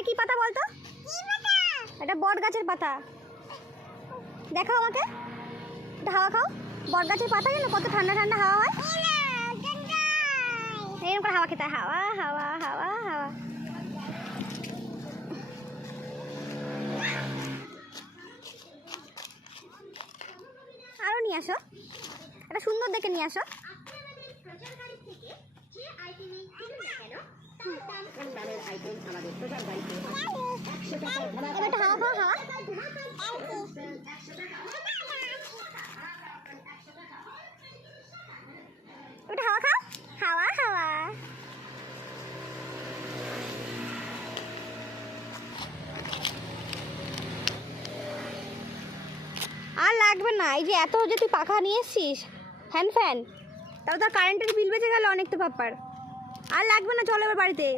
এটা কি পাতা বলতো? এটা বট গাছের পাতা। দেখো আমাকে, এটা হাওয়া খাও। বট গাছের পাতা জানো কত ঠান্ডা ঠান্ডা হাওয়া হয়। এরকম করে হাওয়া খেতে হয়, হাওয়া হাওয়া হাওয়া হাওয়া। আরো নিয়ে আসো, এটা সুন্দর দেখে নিয়ে আসো। এবার হাওয়া খাও, হাওয়া। ওটা হাওয়া খাও, হাওয়া হাওয়া। আর লাগবে না, এই যে এত যে তুই পাখা নিয়ে এসছিস, ফ্যান, তাও তো কারেন্টের বিল বেঁচে গেল অনেক তো ব্যাপার। আর লাগবে না, চলো এবার বাড়িতে।